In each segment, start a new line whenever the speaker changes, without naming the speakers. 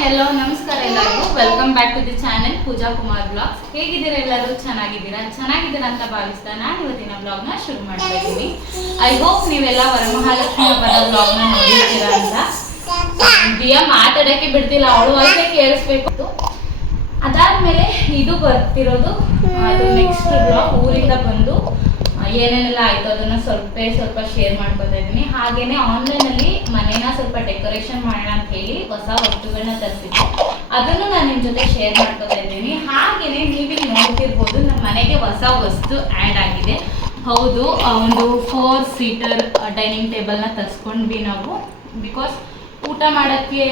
Hello ನಮಸ್ಕಾರ ಎಲ್ಲರಿಗೂ. Welcome back to the channel Pooja Kumar blog ಹೇಗಿದ್ದೀರಾ ಎಲ್ಲರೂ? ಚೆನ್ನಾಗಿದ್ದೀರಾ? ಚೆನ್ನಾಗಿದ್ದೀರಾ ಅಂತ ಭಾವಿಸ್ತಾ ನಾನು ಇವತ್ತಿನ ಬ್ಲಾಗ್ನ ಶುರು ಮಾಡ್ತಾ ಇದ್ದೀನಿ. ಐ ಹೋಪ್ ನೀವೆಲ್ಲ ವರಮಹಾಲಕ್ಷ್ಮಿ ಹಬ್ಬದ ಬ್ಲಾಗ್ನ ನೋಡಿರ್ತೀರಾ ಅಂತ. ದಿಯಾ ಮಾತಾಡಕ್ಕೆ ಬಿಡ್ತಿಲ್ಲ ಅವಳು ಅಂತ ಕೇಳಿಸ್ಬೇಕು. ಅದಾದ್ಮೇಲೆ ಇದು ಬರ್ತಿರೋದು ಅದು ನೆಕ್ಸ್ಟ್ ಬ್ಲಾಗ್ ಊರಿಂದ ಬಂದು ಏನೇನೆಲ್ಲ ಆಯ್ತು ಅದನ್ನ ಸ್ವಲ್ಪ ಸ್ವಲ್ಪ ಶೇರ್ ಮಾಡ್ಕೊತಾ ಇದ್ದೀನಿ. ಹಾಗೇನೆ ಆನ್ಲೈನ್ ಅಲ್ಲಿ ಮನೇನ ಸ್ವಲ್ಪ ಡೆಕೋರೇಷನ್ ಮಾಡೋಣ ಅಂತ ಹೇಳಿ ಹೊಸ ವಸ್ತುಗಳನ್ನ ತರಿಸಿದ್ದೆ. ಅದನ್ನು ನಾನು ನಿಮ್ ಜೊತೆ ಶೇರ್ ಮಾಡ್ಕೊತಾ ಇದ್ದೀನಿ. ಹಾಗೇನೆ ನೀವಿಲ್ಲಿ ನೋಡ್ತಿರ್ಬೋದು ನಮ್ಮ ಮನೆಗೆ ಹೊಸ ವಸ್ತು ಆ್ಯಡ್ ಆಗಿದೆ. ಹೌದು ಒಂದು ಫೋರ್ ಸೀಟರ್ ಡೈನಿಂಗ್ ಟೇಬಲ್ನ ತರಿಸ್ಕೊಂಡ್ವಿ ನಾವು. ಬಿಕಾಸ್ ಊಟ ಮಾಡೋಕ್ಕೆ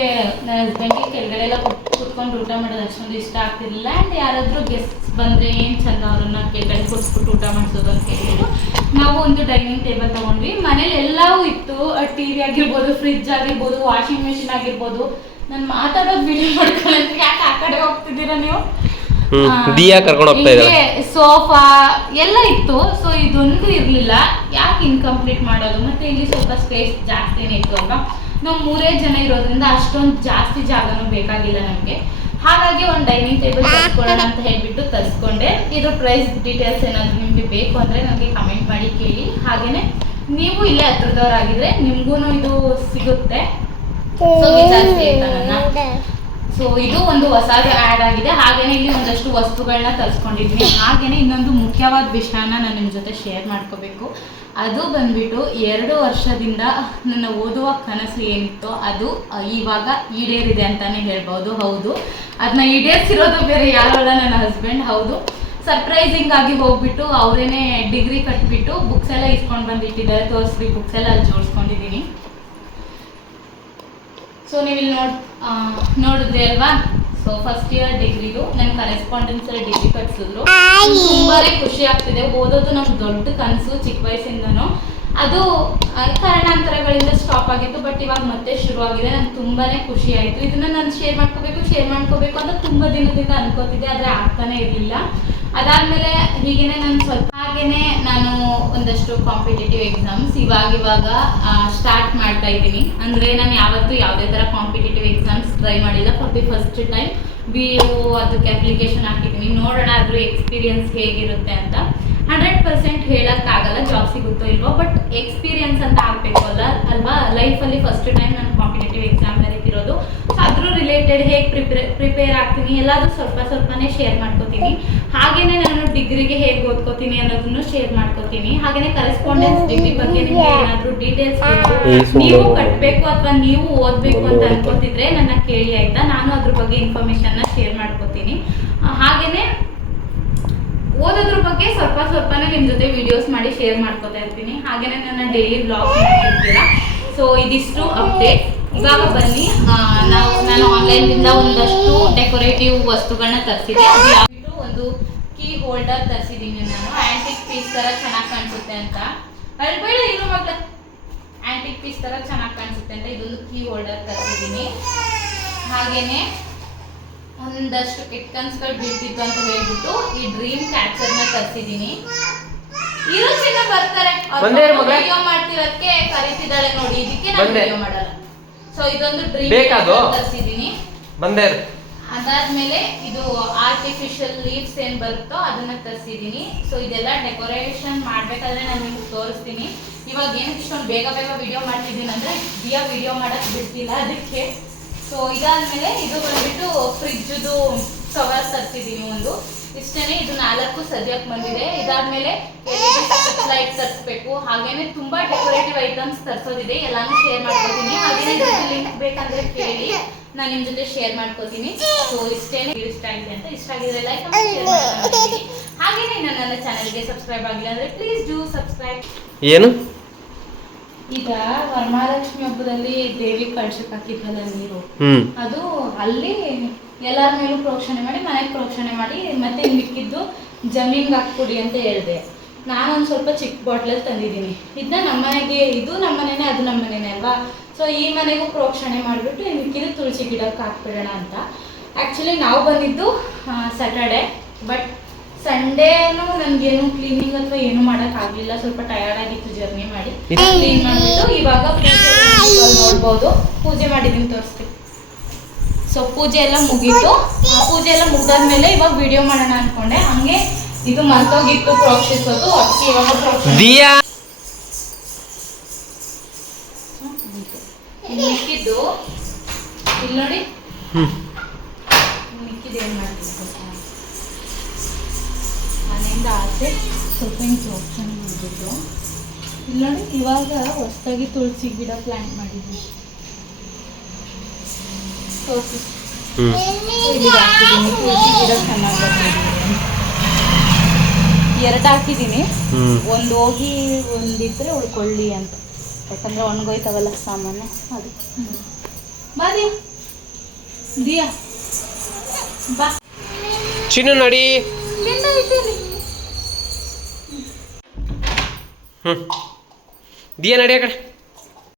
ನನ್ನ ಹಸ್ಬೆಂಡ್ಗೆ ಕೆಳಗಡೆ ಎಲ್ಲ ಕುತ್- ಕುತ್ಕೊಂಡು ಊಟ ಮಾಡೋದು ಅಷ್ಟೊಂದು ಇಷ್ಟ ಆಗ್ತಿರ್ಲಿಲ್ಲ. ಆ್ಯಂಡ್ ಯಾರಾದರೂ ಗೆಸ್ಟ್ಸ್ ಬಂದರೆ ಏನು ಚಂದ ಅವ್ರನ್ನ ಕೆಳಗಡೆ ಕೂತ್ಬಿಟ್ಟು ಊಟ ಮಾಡಿಸೋದು ಅಂತ ಹೇಳಿದ್ರು ನಾವು ಒಂದು ಡೈನಿಂಗ್ ಟೇಬಲ್ ತೊಗೊಂಡ್ವಿ. ಮನೇಲಿ ಎಲ್ಲವೂ ಇತ್ತು. ಟಿ ವಿ ಆಗಿರ್ಬೋದು ಫ್ರಿಜ್ ಆಗಿರ್ಬೋದು ವಾಷಿಂಗ್ ಮೆಷಿನ್ ಆಗಿರ್ಬೋದು. ನಾನು ಮಾತಾಡೋದು ವಿಡಿಯೋ ಮಾಡ್ಕೊಳ್ಳೋದು ಯಾಕೆ ಆ ಕಡೆ ಹೋಗ್ತಿದ್ದೀರಾ ನೀವು?
ದಿಯಾ ಕರ್ಕೊಂಡ್ ಹೋಗ್ತಾ.
ಸೋಫಾ ಎಲ್ಲ ಇತ್ತು. ಸೊ ಇದೊಂದು ಇರ್ಲಿಲ್ಲ. ಯಾಕೆ ಇನ್ಕಂಪ್ಲೀಟ್ ಮಾಡೋದು? ಮತ್ತೆ ಇಲ್ಲಿ ಸ್ವಲ್ಪ ಸ್ಪೇಸ್ ಜಾಸ್ತಿನೇ ಇತ್ತು ಅಲ್ವಾ? ನಾವು ಮೂರೇ ಜನ ಇರೋದ್ರಿಂದ ಅಷ್ಟೊಂದು ಜಾಸ್ತಿ ಜಾಗನೂ ಬೇಕಾಗಿಲ್ಲ ನಮಗೆ. ಹಾಗಾಗಿ ಒಂದು ಡೈನಿಂಗ್ ಟೇಬಲ್ ತರಿಸ್ಕೊಳ್ಳೋಣ ಅಂತ ಹೇಳ್ಬಿಟ್ಟು ತರಿಸ್ಕೊಂಡೆ. ಇದ್ರ ಪ್ರೈಸ್ ಡೀಟೇಲ್ಸ್ ಏನಾದ್ರು ನಿಮಗೆ ಬೇಕು ಅಂದ್ರೆ ನನಗೆ ಕಮೆಂಟ್ ಮಾಡಿ ಕೇಳಿ. ಹಾಗೇನೆ ನೀವು ಇಲ್ಲೇ ಹತ್ರದವರಾಗಿದ್ರೆ ನಿಮ್ಗೂನು ಇದು ಸಿಗುತ್ತೆ. ಸೊ ವಿಚಾರಿಸಿ ಆಯ್ತಾ ನನ್ನ. ಸೊ ಇದು ಒಂದು ಹೊಸದು ಆ್ಯಡ್ ಆಗಿದೆ. ಹಾಗೇನೆ ಇಲ್ಲಿ ಒಂದಷ್ಟು ವಸ್ತುಗಳನ್ನ ತರಿಸ್ಕೊಂಡಿದ್ವಿ ಹಾಗೇನೆ ಇನ್ನೊಂದು ಮುಖ್ಯವಾದ ವಿಷಯನ ನಾನು ನಿಮ್ಮ ಜೊತೆ ಶೇರ್ ಮಾಡ್ಕೋಬೇಕು. ಅದು ಬಂದ್ಬಿಟ್ಟು ಎರಡು ವರ್ಷದಿಂದ ನನ್ನ ಓದುವ ಕನಸು ಏನಿತ್ತು ಅದು ಇವಾಗ ಈಡೇರಿದೆ ಅಂತಾನೆ ಹೇಳ್ಬೋದು. ಹೌದು. ಅದನ್ನ ಈಡೇರಿಸಿರೋದು ಬೇರೆ ಯಾರಲ್ಲ ನನ್ನ ಹಸ್ಬೆಂಡ್ ಹೌದು. ಸರ್ಪ್ರೈಸಿಂಗ್ ಆಗಿ ಹೋಗ್ಬಿಟ್ಟು ಅವರೇನೆ ಡಿಗ್ರಿ ಕಟ್ಬಿಟ್ಟು ಬುಕ್ಸ್ ಎಲ್ಲ ಇಸ್ಕೊಂಡು ಬಂದಿಟ್ಟಿದ್ದಾರೆ. ತೋರಿಸ್ರಿ ಬುಕ್ಸ್ ಎಲ್ಲ ಅಲ್ಲಿ ಜೋಡಿಸ್ಕೊಂಡಿದ್ದೀನಿ. ಸೊ ನೀವು ಇಲ್ಲಿ ನೋಡ್ ನೋಡಿದ್ರಿ ಅಲ್ವಾ? ಸೊ ಫಸ್ಟ್ ಇಯರ್ ಡಿಗ್ರಿದು ನನ್ನ ಕರೆಸ್ಪಾಂಡೆನ್ಸ್ ಅಲ್ಲಿ ಡಿಗ್ರಿ ಕಟ್ಸಿದ್ರು. ತುಂಬಾ ಖುಷಿ ಆಗ್ತಿದೆ. ಓದೋದು ನಮ್ಗೆ ದೊಡ್ಡ ಕನಸು ಚಿಕ್ಕ ವಯಸ್ಸಿಂದನೂ. ಅದು ಕಾರಣಾಂತರಗಳಿಂದ ಸ್ಟಾಪ್ ಆಗಿತ್ತು ಬಟ್ ಇವಾಗ ಮತ್ತೆ ಶುರು ಆಗಿದೆ ನಂಗೆ ತುಂಬಾನೇ ಖುಷಿ ಆಯಿತು. ಇದನ್ನ ನಾನು ಶೇರ್ ಮಾಡ್ಕೋಬೇಕು ಶೇರ್ ಮಾಡ್ಕೋಬೇಕು ಅಂತ ತುಂಬಾ ದಿನದಿಂದ ಅನ್ಕೋತಿದ್ದೆ, ಆದ್ರೆ ಆಗ್ತಾನೆ ಇರಲಿಲ್ಲ. ಅದಾದ್ಮೇಲೆ ಹೀಗೇನೆ ನಾನು ಸ್ವಲ್ಪ ಹಾಗೇನೆ ನಾನು ಒಂದಷ್ಟು ಕಾಂಪಿಟೇಟಿವ್ ಎಕ್ಸಾಮ್ಸ್ ಇವಾಗ ಇವಾಗ ಸ್ಟಾರ್ಟ್ ಮಾಡ್ತಾ ಇದ್ದೀನಿ. ಅಂದ್ರೆ ನಾನು ಯಾವತ್ತೂ ಯಾವುದೇ ತರ ಕಾಂಪಿಟೇಟಿವ್ ಎಕ್ಸಾಮ್ಸ್ ಟ್ರೈ ಮಾಡಿಲ್ಲ. For the first time B U ಅದಕ್ಕೆ ಅಪ್ಲಿಕೇಶನ್ ಹಾಕಿದ್ದೀನಿ. ನೋಡೋಣ ಅದ್ರ ಎಕ್ಸ್ಪೀರಿಯನ್ಸ್ ಹೇಗಿರುತ್ತೆ ಅಂತ. ಸಿಗುತ್ತೋ ಇಲ್ವೋ ಬಟ್ ಎಕ್ಸ್ಪೀರಿಯನ್ಸ್ ಅಂತ ಆಗ್ಬೇಕು ಅಲ್ಲ ಅಲ್ವಾ? ಲೈಫಲ್ಲಿ ಫಸ್ಟ್ ಟೈಮ್ ನಾನು ಕಾಂಪಿಟೇಟಿವ್ ಎಕ್ಸಾಮ್ ಬರೀತಿರೋದು. ಸೊ ಅದ್ರ ರಿಲೇಟೆಡ್ ಹೇಗೆ ಪ್ರಿಪೇರ್ ಪ್ರಿಪೇರ್ ಆಗ್ತೀನಿ ಎಲ್ಲಾದ್ರೂ ಸ್ವಲ್ಪ ಸ್ವಲ್ಪನೇ ಶೇರ್ ಮಾಡ್ಕೋತೀನಿ. ಹಾಗೇನೆ ನಾನು ಡಿಗ್ರಿಗೆ ಹೇಗೆ ಓದ್ಕೋತೀನಿ ಅನ್ನೋದನ್ನು ಶೇರ್ ಮಾಡ್ಕೋತೀನಿ. ಹಾಗೇನೆ ಕರೆಸ್ಪಾಂಡೆನ್ಸ್ ಡಿಗ್ರಿ ಬಗ್ಗೆ ನಿಮ್ಗೆ ಏನಾದರೂ ಡೀಟೇಲ್ಸ್ ನೀವು. ಕಟ್ಟಬೇಕು ಅಥವಾ ನೀವು ಓದಬೇಕು ಅಂತ ಅನ್ಕೋತಿದ್ರೆ ನನ್ನ ಕೇಳಿ ಆಯ್ತಾ? ನಾನು ಅದ್ರ ಬಗ್ಗೆ ಇನ್ಫಾರ್ಮೇಶನ್ನ ಶೇರ್ ಮಾಡ್ಕೋತೀನಿ. ಹಾಗೇನೆ ಓದೋದ್ರ ಬಗ್ಗೆ ಸ್ವಲ್ಪ ಸ್ವಲ್ಪನೇ ನಿಮ್ಮ ಜೊತೆ ವಿಡಿಯೋಸ್ ಮಾಡಿ ಶೇರ್ ಮಾಡ್ಕೋತಾ ಇರ್ತೀನಿ. ಹಾಗೇನೆ ನನ್ನ ಡೈಲಿ ಬ್ಲಾಗ್ ಮಾಡ್ತಿರ್ತೀರಾ ಸೊ ಇದಿಷ್ಟು ಅಪ್ಡೇಟ್ ಇವಾಗ ಬನ್ನಿ. ನಾವು, ನಾನು ಆನ್ಲೈನಿಂದ ಒಂದಷ್ಟು ಡೆಕೋರೇಟಿವ್ ವಸ್ತುಗಳನ್ನ ತರಿಸಿದೆ ಅದು ಒಂದು ಕೀ ಹೋಲ್ಡರ್ ತರಿಸಿದ್ದೀನಿ ನಾನು. ಆಂಟಿಕ್ ಪೀಸ್ ತರ ಚೆನ್ನಾಗಿ ಕಾಣಿಸುತ್ತೆ ಅಂತ. ಅಳ್ಬೇಡ ಇರೋ ಆಂಟಿಕ್ ಪೀಸ್ ತರ ಚೆನ್ನಾಗಿ ಕಾಣಿಸುತ್ತೆ ಅಂತ ಇದೊಂದು ಕೀ ಹೋಲ್ಡರ್ ತರಿಸಿದ್ದೀನಿ ಹಾಗೇನೆ ಒಂದಷ್ಟು ಕಿಟ್ಕನ್ಸ್ಗಳು ಬೀಳ್ತಿತ್ತು ಅಂತ ಹೇಳ್ಬಿಟ್ಟು ಈ ಡ್ರೀಮ್ ಕ್ಯಾಚರ್ನ ತರಿಸಿದ್ದೀನಿ ಇರೋ ಚಿನ್ನ ಬರ್ತಾರೆ
ಬಂದೆ ಇರು ಮಗಳೇ.
ವಿಡಿಯೋ ಮಾಡ್ತಿರೋದಕ್ಕೆ ಕರೀತಿದ್ದಾಳೆ ನೋಡಿ ಇದಕ್ಕೆ ನಾನು
ಬಂದೆ.
ವಿಡಿಯೋ ಮಾಡಲ್ಲ ಸೊ ಇದೊಂದು ಡ್ರೀಮ್
ಬೇಕಾದು?
ತರಿಸಿದ್ದೀನಿ
ಬಂದೇ ಇರು.
ಅದಾದ್ಮೇಲೆ ಇದು ಆರ್ಟಿಫಿಷಿಯಲ್ ಲೀವ್ಸ್ ಏನ್ ಬರುತ್ತೋ ಅದನ್ನ ತರಿಸಿದೀನಿ ಸೊ ಇದೆಲ್ಲ ಡೆಕೋರೇಷನ್ ಮಾಡ್ಬೇಕಾದ್ರೆ ನಾನು ನಿಮ್ಗೆ ತೋರಿಸ್ತೀನಿ ಇವಾಗ ಏನಕ್ಕೆ ಇಷ್ಟೊಂದು ಬೇಗ ಬೇಗ ವಿಡಿಯೋ ಮಾಡ್ತಿದ್ದೀನಿ ಅಂದ್ರೆ ದಿಯಾ ವಿಡಿಯೋ ಮಾಡಕ್ ಬಿಡ್ತಿಲ್ಲ ಅದಕ್ಕೆ ಸೊ ಇದಾದ್ಮೇಲೆ ಇದು ಬಂದ್ಬಿಟ್ಟು ಫ್ರಿಜ್ದು ಕವರ್ ತರ್ತಿದ್ದೀನಿ ಒಂದು. ಇಷ್ಟೇನೆ ಇದು ನಾಲ್ಕು ಸದ್ಯಕ್ ಬಂದಿದೆ. ಇದಾದ್ಮೇಲೆ ಲೈಟ್ ತರಿಸ್ಬೇಕು. ಹಾಗೇನೆ ತುಂಬಾ ಡೆಕೋರೇಟಿವ್ ಐಟಮ್ಸ್ ತರ್ಸೋದಿದೆ. ಎಲ್ಲಾನು ಶೇರ್ ಮಾಡ್ಕೊತೀನಿ. ಹಾಗೇನೆ ಲಿಂಕ್ ಬೇಕಂದ್ರೆ ಕೇಳಿ. ನಾನು ನಿಮ್ ಜೊತೆ ಶೇರ್ ಮಾಡ್ಕೋತೀನಿ. ಸೊ ಇಷ್ಟೇನೆ. ಇಷ್ಟ ಆಗಿದೆ ಅಂತ ಇಷ್ಟ ಆಗಿದ್ರೆ ಲೈಕ್ ಹಾಗೇನೆ ನನ್ನ ಚಾನಲ್ಗೆ ಸಬ್ಸ್ಕ್ರೈಬ್ ಆಗಿಲ್ಲ ಅಂದ್ರೆ ಪ್ಲೀಸ್ ಡೂ ಸಬ್ಸ್ಕ್ರೈಬ್
ಏನು?
ಈಗ ವರಮಹಾಲಕ್ಷ್ಮಿ ಹಬ್ಬದಲ್ಲಿ ದೇವಿ ಕಳ್ಸಕ್ ಹಾಕಿದ್ವಲ್ಲ ನೀರು.
ಹ್ಮ್.
ಅದು ಅಲ್ಲಿ ಎಲ್ಲರ ಮೇಲೂ ಪ್ರೋಕ್ಷಣೆ ಮಾಡಿ ಮನೆಗೆ ಪ್ರೋಕ್ಷಣೆ ಮಾಡಿ ಮತ್ತೆ ಇನ್ ಮಿಕ್ಕಿದ್ದು ಜಮೀನ್ಗೆ ಹಾಕ್ಬಿಡಿ ಅಂತ ಹೇಳಿದೆ. ನಾನೊಂದು ಸ್ವಲ್ಪ ಚಿಕ್ಕ ಬಾಟ್ಲಲ್ಲಿ ತಂದಿದ್ದೀನಿ. ಇದನ್ನ ನಮ್ಮನೆಗೆ ಇದು ನಮ್ಮನೆನೇ ಅದು ನಮ್ಮನೆನೇ ಅಲ್ವಾ? ಸೊ ಈ ಮನೆಗೂ ಪ್ರೋಕ್ಷಣೆ ಮಾಡಿಬಿಟ್ಟು ಮಿಕ್ಕಿದ್ದು ತುಳಸಿ ಗಿಡಕ್ಕೆ ಹಾಕ್ಬಿಡೋಣ ಅಂತ. ಆ್ಯಕ್ಚುಲಿ ನಾವು ಬಂದಿದ್ದು ಸ್ಯಾಟರ್ಡೆ ಬಟ್ ಸಂಡೇನು ನನಗೇನು ಕ್ಲೀನಿಂಗ್ ಅಥವಾ ಏನು ಮಾಡೋಕ್ಕಾಗಲಿಲ್ಲ ಸ್ವಲ್ಪ ಟಯರ್ಡ್ ಆಗಿತ್ತು ಜರ್ನಿ ಮಾಡಿ. ಕ್ಲೀನ್ ಮಾಡಿಬಿಟ್ಟು ಇವಾಗ ಪೂಜೆ ನೋಡ್ಬೋದು. ಪೂಜೆ ಮಾಡಿದೀನಿ ತೋರಿಸ್ತೀನಿ. ಸೊ ಪೂಜೆ ಎಲ್ಲ ಮುಗೀತು. ಆ ಪೂಜೆ ಎಲ್ಲ ಮುಗ್ದಾದ್ಮೇಲೆ ಇವಾಗ ವಿಡಿಯೋ ಮಾಡೋಣ ಅನ್ಕೊಂಡೆ. ಹಂಗೆ ಇದು ಮರ್ತೋಗಿತ್ತು ಪ್ರೋಕ್ಷಿಸೋದು ಅದಕ್ಕೆ ಇವಾಗ ಪ್ರೋಕ್ಷಣೆ
ದಿಯಾ.
ಇಲ್ಲಿ ಮಿಕ್ಕಿದ್ದು. ಇಲ್ಲಿ ನೋಡಿ.
ಹ್ಮ್.
ಮಿಕ್ಕಿದ್ದು ಏನು ಮಾಡ್ತೀನಿ ಗೊತ್ತಾ? ಮನೆಯಿಂದ ಆಚೆ ಸ್ವಲ್ಪ ಹಿಂಗೆ ಪ್ರೋಕ್ಷಣೆ ಮಾಡಿಬಿಟ್ಟು ಇಲ್ಲ ನೋಡಿ ಇವಾಗ ಹೊಸದಾಗಿ ತುಳಸಿ ಗಿಡ ಪ್ಲಾಂಟ್ ಮಾಡಿದ್ವಿ. ತುಳಸಿ. ಗಿಡ ಚೆನ್ನಾಗಿ ಎರಡು ಹಾಕಿದ್ದೀನಿ. ಒಂದು ಹೋಗಿ ಒಂದಿದ್ರೆ ಉಳ್ಕೊಳ್ಳಿ ಅಂತ. ಯಾಕಂದ್ರೆ ಒಣಗೋಯ್ತವಲ್ಲ ಸಾಮಾನು ಅದು. ಬಾ ದಿಯಾ. ದಿಯಾ ಬಾ.
ಚಿನ್ನು ನೋಡಿ. ಹ್ಮ್. ದಿಯಾ ನಡಿ ಆ ಕಡೆ.